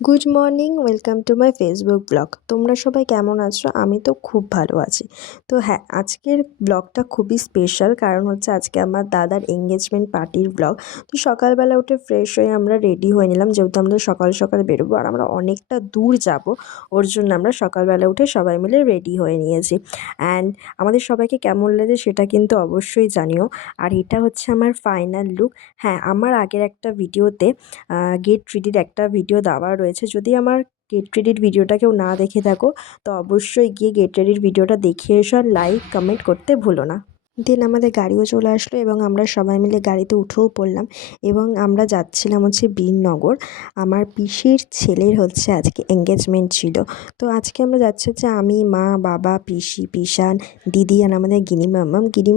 Good morning, welcome to my Facebook blog. তোমরা সবাই কেমন আছো? আমি তো খুব ভালো আছি। তো হ্যাঁ, আজকের ব্লগটা খুবই স্পেশাল, কারণ হচ্ছে আজকে আমার দাদার এঙ্গেজমেন্ট পার্টির ব্লগ। তো সকালবেলা উঠে ফ্রেশ হয়ে আমরা রেডি হয়ে নিলাম, যেহেতু আমরা সকাল সকাল বেরোবো আর আমরা অনেকটা দূর যাব। ওর জন্য আমরা সকালবেলা উঠে সবাই মিলে রেডি হয়ে নিয়েছি। অ্যান্ড আমাদের সবাইকে কেমন লাগে সেটা কিন্তু অবশ্যই জানিও। আর এটা হচ্ছে আমার ফাইনাল লুক। হ্যাঁ, আমার আগের একটা ভিডিওতে গেট রেডির একটা ভিডিও দেওয়া রয়েছে। যদি আমার গেট রেডির ভিডিওটা কেউ না দেখে থাকো, তো অবশ্যই গিয়ে গেট রেডির ভিডিওটা দেখে এসো আর লাইক কমেন্ট করতে ভুলো না। দেন আমাদের গাড়িও চলে আসলো এবং আমরা সবাই মিলে গাড়িতে উঠেও পড়লাম এবং আমরা যাচ্ছিলাম হচ্ছে বীরনগর। আমার পিসির ছেলের হচ্ছে আজকে এঙ্গেজমেন্ট ছিল। তো আজকে আমরা যাচ্ছি হচ্ছে আমি, মা, বাবা, পিসি, পিসান, দিদি আর আমাদের গিনি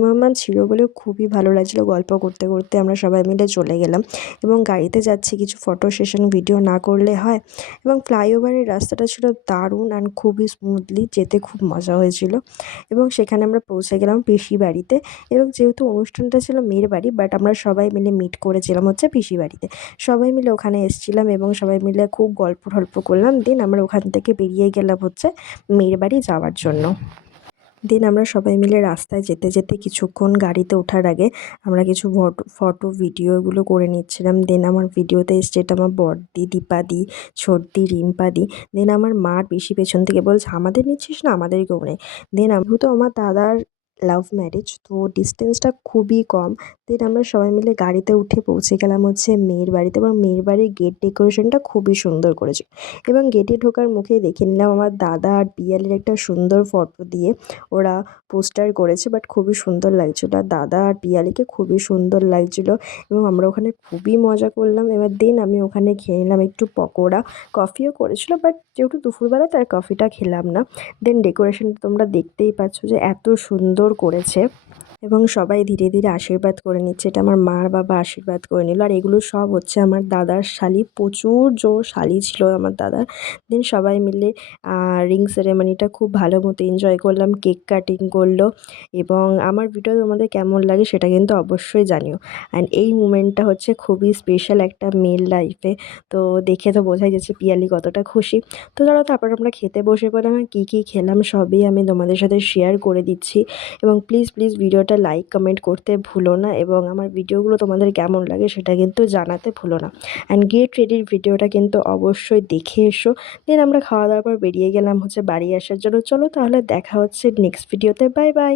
মাম্মাম ছিল বলে খুবই ভালো লাগছিলো। গল্প করতে করতে আমরা সবাই মিলে চলে গেলাম এবং গাড়িতে যাচ্ছি, কিছু ফটো সেশন ভিডিও না করলে হয়। এবং ফ্লাইওভারের রাস্তাটা ছিল দারুণ অ্যান্ড খুবই স্মুথলি, যেতে খুব মজা হয়েছিল। এবং সেখানে আমরা পৌঁছে গেলাম পিসি বাড়িতে। এবং যেহেতু অনুষ্ঠানটা ছিল মেয়ের বাড়ি, বাট আমরা সবাই মিলে মিট করেছিলাম হচ্ছে পিসি বাড়িতে। সবাই মিলে ওখানে এসেছিলাম এবং সবাই মিলে খুব গল্প টল্প করলাম। দেন আমরা ওখান থেকে বেরিয়ে গেলাম হচ্ছে মেয়ের বাড়ি যাওয়ার জন্য। দেন আমরা সবাই মিলে রাস্তায় যেতে যেতে কিছুক্ষণ গাড়িতে ওঠার আগে আমরা কিছু ফটো ভিডিও এগুলো করে নিচ্ছিলাম। দেন আমার ভিডিওতে এসছে এটা আমার বড়দি, দীপাদি, ছোটদি, রিম্পাদি। দেন আমার মার পিসি পেছন থেকে বলছে, আমাদের নিচ্ছিস না, আমাদেরকেও নে। দেন আমি তো আমার দাদার লাভ ম্যারেজ, তো ডিস্টেন্সটা খুবই কম। দেন আমরা সবাই মিলে গাড়িতে উঠে পৌঁছে গেলাম হচ্ছে মেয়ের বাড়িতে এবং মেয়ের বাড়ির গেট ডেকোরেশনটা খুবই সুন্দর করেছে। এবং গেটে ঢোকার মুখেই দেখে নিলাম আমার দাদা আর পিয়ালির একটা সুন্দর ফটো দিয়ে ওরা পোস্টার করেছে, বাট খুবই সুন্দর লাগছিলো আর দাদা আর পিয়ালিকে খুবই সুন্দর লাগছিলো। এবং আমরা ওখানে খুবই মজা করলাম। এবার দেন আমি ওখানে খেয়ে নিলাম একটু পকোড়া। কফিও করেছিল, বাট যেহেতু দুপুরবেলা তার কফিটা খেলাম না। দেন ডেকোরেশনটা তোমরা দেখতেই পাচ্ছ যে এত সুন্দর করেছে এবং সবাই ধীরে ধীরে আশীর্বাদ করে নিচ্ছে। এটা আমার মার বাবা আশীর্বাদ করে নিল। আর এগুলো সব হচ্ছে আমার দাদার শালি, প্রচুর জোর শালি ছিল আমার দাদার। দেন সবাই মিলে রিং সেরেমনিটা খুব ভালো মতো এনজয় করলাম, কেক কাটিং করলো। এবং আমার ভিডিও তোমাদের কেমন লাগে সেটা কিন্তু অবশ্যই জানিও। অ্যান্ড এই মুমেন্টটা হচ্ছে খুবই স্পেশাল একটা মেয়ের লাইফে। তো দেখে তো বোঝাই যাচ্ছে পিয়ালি কতটা খুশি। তো ধরো তারপর আমরা খেতে বসে পড়লাম, আর কী কী খেলাম সবই আমি তোমাদের সাথে শেয়ার করে দিচ্ছি। এবং প্লিজ প্লিজ ভিডিওটা লাইক কমেন্ট করতে ভুলো না এবং আমার ভিডিওগুলো তোমাদের কেমন লাগে সেটা কিন্তু জানাতে ভুলো না। অ্যান্ড গেট রেডির ভিডিওটা কিন্তু অবশ্যই দেখে এসো। দেন আমরা খাওয়া দাওয়ার পর বেরিয়ে গেলাম হচ্ছে বাড়ি আসার জন্য। চলো তাহলে দেখা হচ্ছে নেক্সট ভিডিওতে। Bye bye.